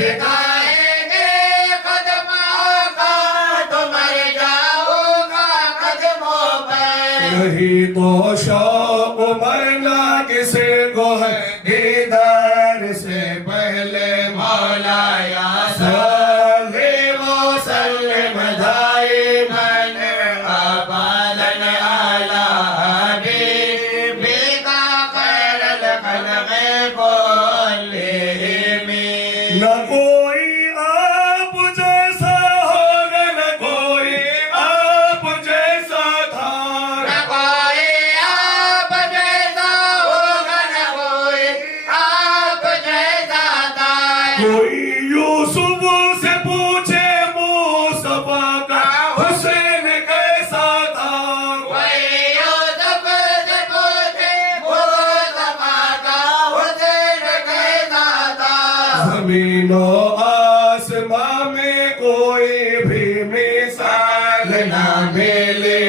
दिखाएंगे कदम आका तो मर जाऊंगा कदमों पर। यही तो शौक मरना किसी को है दीदार से पहले मौला या सल्ले वो सल्लिम दाइमन अबदन अला हबीबिका खैरल खल्क़ि कुल्लिहिम। न कोई आप जैसा होगा न कोई आप जैसा था न कोई आप जैसा होगा न कोई आप जैसा था। कोई यूसुफ से पूछे मुस्तफा का हुसैन कैसा था कोई यूसुफ से पूछे मुस्तफा का हुसैन कैसा था। जमीनो आसमां में कोई भी मिसाल न मिले